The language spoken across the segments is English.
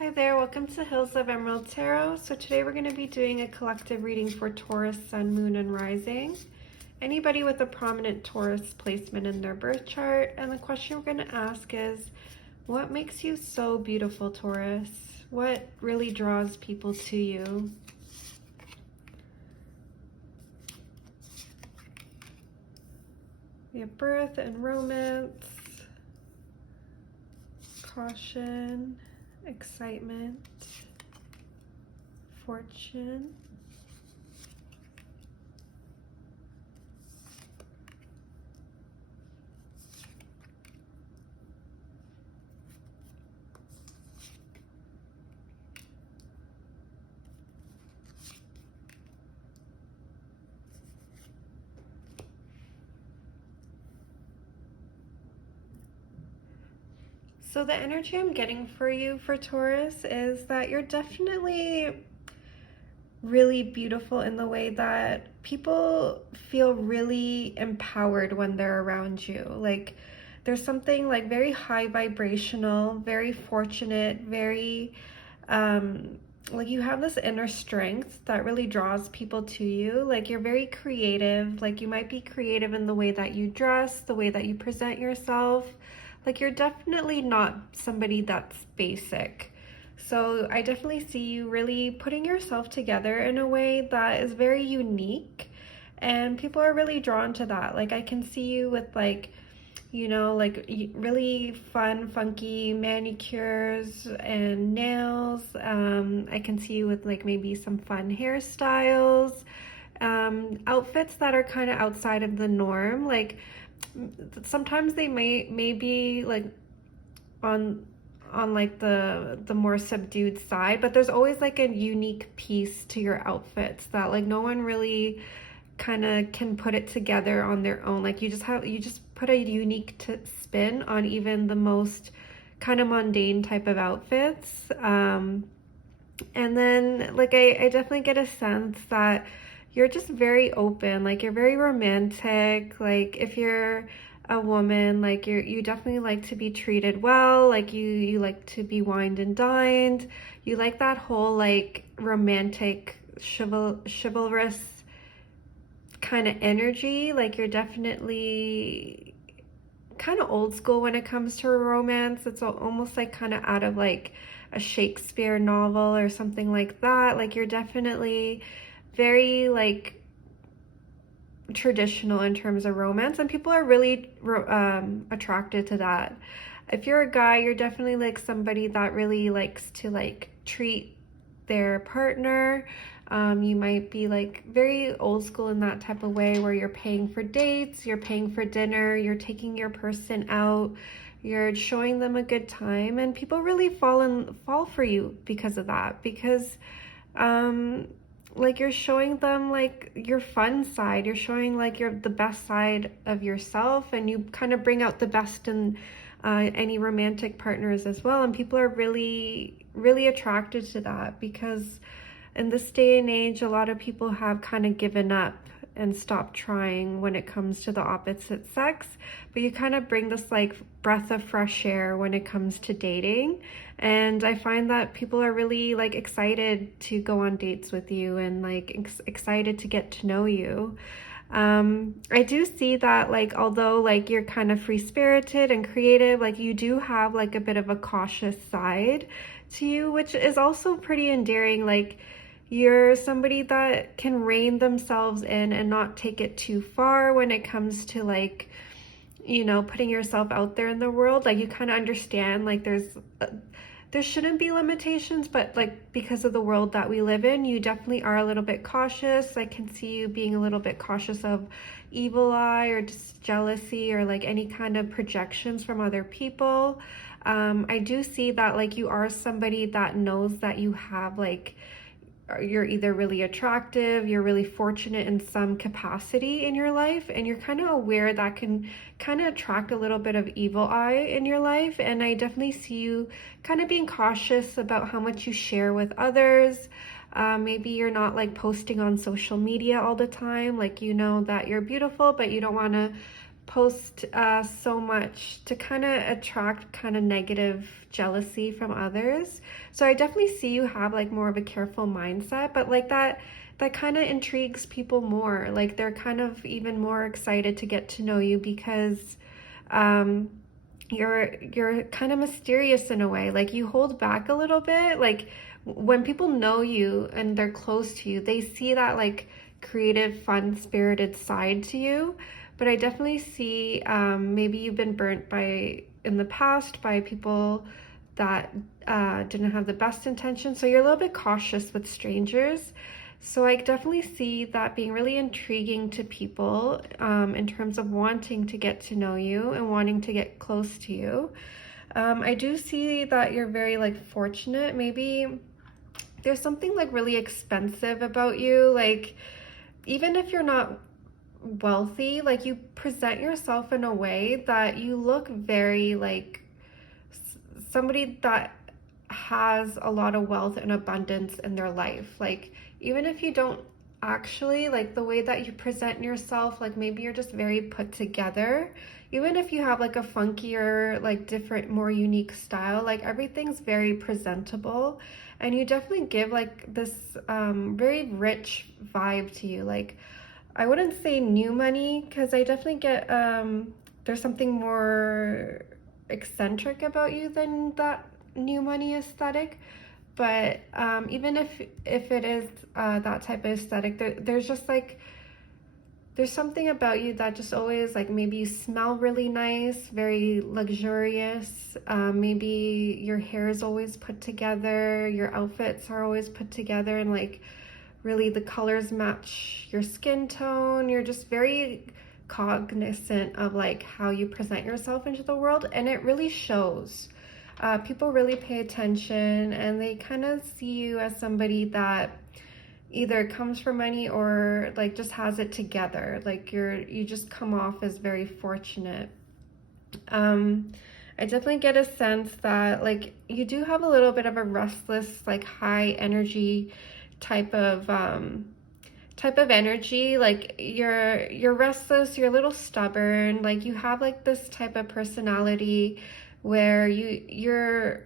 Hi there, welcome to Hills of Emerald Tarot. So today we're going to be doing a collective reading for Taurus, Sun, Moon, and Rising. Anybody with a prominent Taurus placement in their birth chart. And the question we're going to ask is, what makes you so beautiful, Taurus? What really draws people to you? We have birth and romance, caution, excitement, fortune. So the energy I'm getting for you for Taurus is that you're definitely really beautiful in the way that people feel really empowered when they're around you. Like there's something like very high vibrational, very fortunate, very like you have this inner strength that really draws people to you. Like you're very creative. Like you might be creative in the way that you dress, the way that you present yourself. Like you're definitely not somebody that's basic. So I definitely see you really putting yourself together in a way that is very unique, and people are really drawn to that. Like I can see you with like, you know, like really fun, funky manicures and nails. I can see you with like maybe some fun hairstyles, outfits that are kind of outside of the norm. Like sometimes they may be like on like the more subdued side, but there's always like a unique piece to your outfits that like no one really kind of can put it together on their own. Like you just put a unique spin on even the most kind of mundane type of outfits. And then like I definitely get a sense that you're just very open, like you're very romantic. Like if you're a woman, like you definitely like to be treated well, like you like to be wined and dined. You like that whole like romantic chivalrous kind of energy. Like you're definitely kind of old school when it comes to romance. It's almost like kind of out of like a Shakespeare novel or something like that. Like you're definitely very like traditional in terms of romance, and people are really attracted to that. If you're a guy, you're definitely like somebody that really likes to like treat their partner. You might be like very old school in that type of way where you're paying for dates, you're paying for dinner, you're taking your person out, you're showing them a good time, and people really fall for you because of that. Because like you're showing them like your fun side, you're showing like you're the best side of yourself, and you kind of bring out the best in any romantic partners as well. And people are really attracted to that, because in this day and age, a lot of people have kind of given up and stopped trying when it comes to the opposite sex. But you kind of bring this like breath of fresh air when it comes to dating. And I find that people are really like excited to go on dates with you, and like excited to get to know you. I do see that like although like you're kind of free-spirited and creative, like you do have like a bit of a cautious side to you, which is also pretty endearing. Like you're somebody that can rein themselves in and not take it too far when it comes to like, you know, putting yourself out there in the world. Like you kind of understand like there shouldn't be limitations, but like because of the world that we live in, you definitely are a little bit cautious. I can see you being a little bit cautious of evil eye or just jealousy or like any kind of projections from other people. I do see that like you are somebody that knows that you have like, you're either really attractive, you're really fortunate in some capacity in your life, and you're kind of aware that can kind of attract a little bit of evil eye in your life. And I definitely see you kind of being cautious about how much you share with others. Maybe you're not like posting on social media all the time, like you know that you're beautiful, but you don't want to post so much to kind of attract kind of negative jealousy from others. So I definitely see you have like more of a careful mindset, but like that kind of intrigues people more. Like they're kind of even more excited to get to know you because um you're kind of mysterious in a way. Like you hold back a little bit. Like when people know you and they're close to you, they see that like creative, fun spirited side to you. But I definitely see maybe you've been burnt by in the past by people that didn't have the best intentions. So you're a little bit cautious with strangers. So I definitely see that being really intriguing to people in terms of wanting to get to know you and wanting to get close to you. I do see that you're very like fortunate. Maybe there's something like really expensive about you. Like even if you're not wealthy, like you present yourself in a way that you look very like somebody that has a lot of wealth and abundance in their life. Like even if you don't actually, like the way that you present yourself, like maybe you're just very put together. Even if you have like a funkier, like different, more unique style, like everything's very presentable, and you definitely give like this very rich vibe to you. Like I wouldn't say new money because I definitely get there's something more eccentric about you than that new money aesthetic. But even if it is that type of aesthetic, there's just like there's something about you that just always like maybe you smell really nice, very luxurious. Maybe your hair is always put together, your outfits are always put together, and like really the colors match your skin tone. You're just very cognizant of like how you present yourself into the world, and it really shows. People really pay attention and they kind of see you as somebody that either comes from money or like just has it together. Like you just come off as very fortunate. I definitely get a sense that like you do have a little bit of a restless, like high energy type of energy. Like you're restless, you're a little stubborn, like you have like this type of personality where you're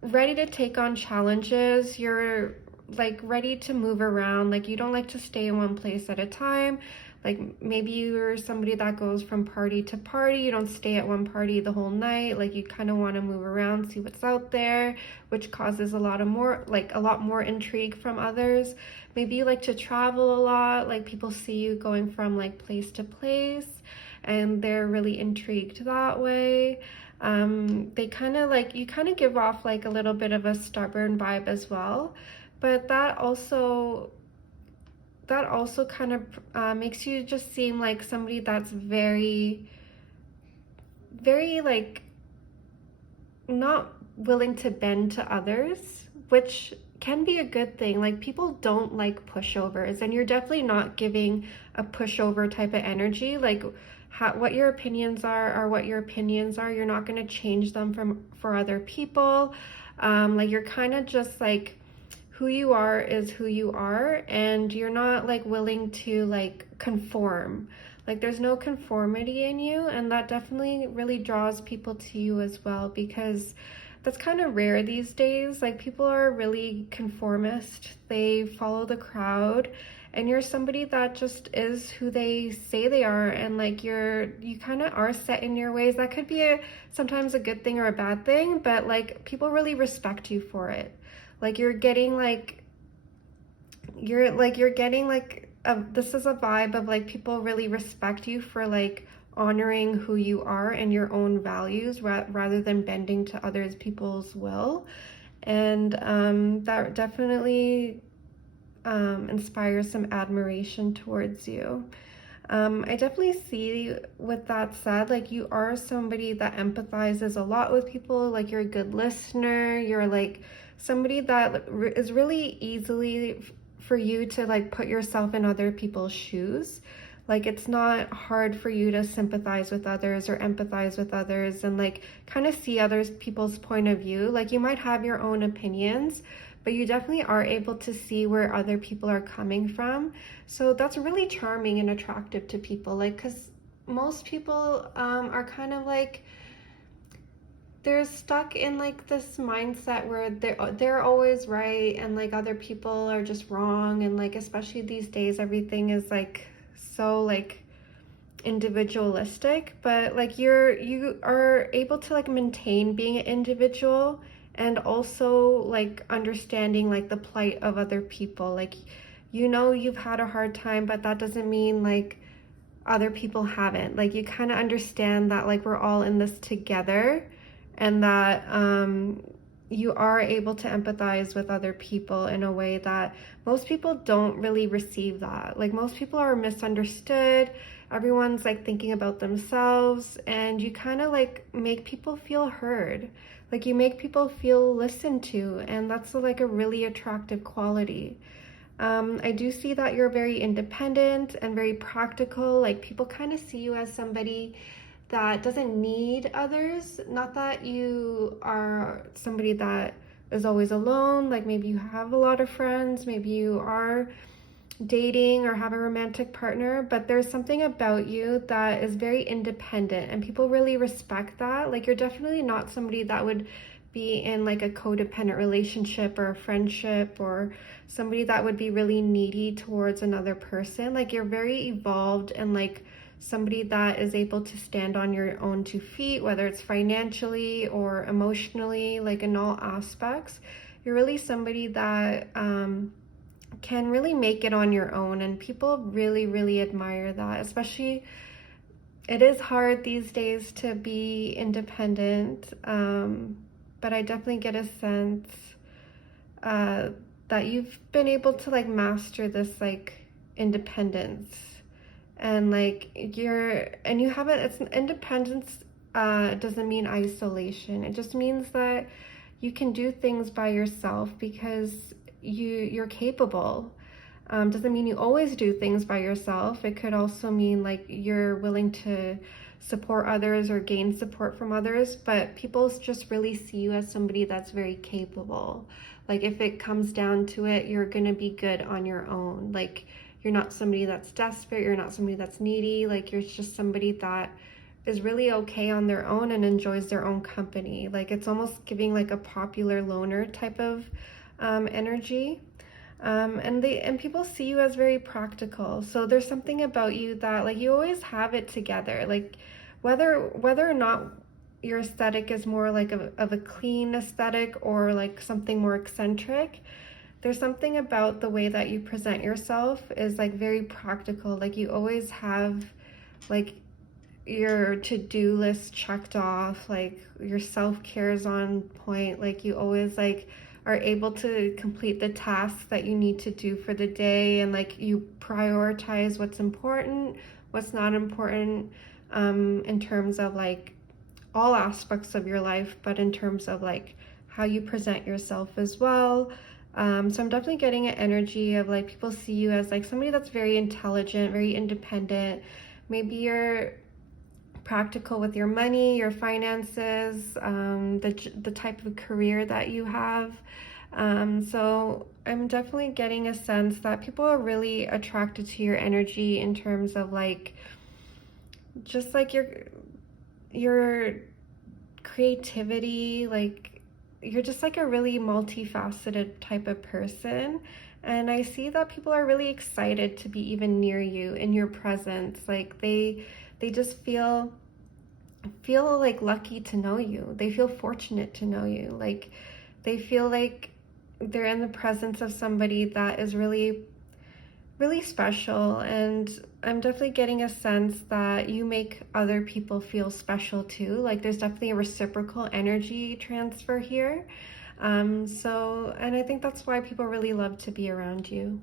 ready to take on challenges. You're like ready to move around. Like you don't like to stay in one place at a time. Like maybe you're somebody that goes from party to party. You don't stay at one party the whole night. Like you kind of want to move around, see what's out there, which causes a lot more intrigue from others. Maybe you like to travel a lot. Like people see you going from like place to place and they're really intrigued that way. They kind of like, you kind of give off like a little bit of a stubborn vibe as well, but that also kind of makes you just seem like somebody that's very, very like not willing to bend to others, which can be a good thing. Like people don't like pushovers, and you're definitely not giving a pushover type of energy. Like what your opinions are what your opinions are. You're not going to change them for other people. Like you're kind of just like who you are is who you are, and you're not like willing to like conform. Like there's no conformity in you, and that definitely really draws people to you as well, because that's kind of rare these days. Like people are really conformist. They follow the crowd, and you're somebody that just is who they say they are, and like you kind of are set in your ways. That could be sometimes a good thing or a bad thing, but like people really respect you for it. Like you're getting like this is a vibe of like people really respect you for like honoring who you are and your own values rather than bending to others people's will. And that definitely inspires some admiration towards you. I definitely see, with that said, like you are somebody that empathizes a lot with people. Like you're a good listener. You're like somebody that is really easily for you to like put yourself in other people's shoes. Like it's not hard for you to sympathize with others or empathize with others and like kind of see others people's point of view. Like you might have your own opinions, but you definitely are able to see where other people are coming from. So that's really charming and attractive to people. Like, because most people are kind of like, they're stuck in like this mindset where they're always right and like other people are just wrong, and like especially these days everything is like so like individualistic, but like you are able to like maintain being an individual and also like understanding like the plight of other people. Like, you know, you've had a hard time, but that doesn't mean like other people haven't. Like, you kind of understand that like we're all in this together, and that you are able to empathize with other people in a way that most people don't really receive that. Like, most people are misunderstood. Everyone's like thinking about themselves, and you kind of like make people feel heard. Like, you make people feel listened to, and that's like a really attractive quality. I do see that you're very independent and very practical. Like, people kind of see you as somebody that doesn't need others. Not that you are somebody that is always alone. Like, maybe you have a lot of friends, maybe you are dating or have a romantic partner, but there's something about you that is very independent, and people really respect that. Like, you're definitely not somebody that would be in like a codependent relationship or a friendship, or somebody that would be really needy towards another person. Like, you're very evolved and like somebody that is able to stand on your own 2 feet, whether it's financially or emotionally, like in all aspects. You're really somebody that can really make it on your own, and people really, really admire that. Especially, it is hard these days to be independent, but I definitely get a sense uh, that you've been able to like master this like independence, and like you haven't, it's independence doesn't mean isolation. It just means that you can do things by yourself because you're capable. Doesn't mean you always do things by yourself. It could also mean like you're willing to support others or gain support from others, but people just really see you as somebody that's very capable. Like, if it comes down to it, you're gonna be good on your own. Like, you're not somebody that's desperate, you're not somebody that's needy. Like, you're just somebody that is really okay on their own and enjoys their own company. Like, it's almost giving like a popular loner type of energy. And people see you as very practical. So there's something about you that like you always have it together. Like, whether or not your aesthetic is more like of a clean aesthetic or like something more eccentric, there's something about the way that you present yourself is like very practical. Like, you always have like your to-do list checked off, like your self-care is on point. Like, you always like are able to complete the tasks that you need to do for the day, and like you prioritize what's important, what's not important, in terms of like all aspects of your life, but in terms of like how you present yourself as well. So I'm definitely getting an energy of like people see you as like somebody that's very intelligent, very independent. Maybe you're practical with your money, your finances, the type of career that you have. So I'm definitely getting a sense that people are really attracted to your energy in terms of like just like your creativity. Like, you're just like a really multifaceted type of person. And I see that people are really excited to be even near you in your presence. Like, they just feel like lucky to know you. They feel fortunate to know you. Like, they feel like they're in the presence of somebody that is really, really special. And I'm definitely getting a sense that you make other people feel special too. Like, there's definitely a reciprocal energy transfer here. And I think that's why people really love to be around you.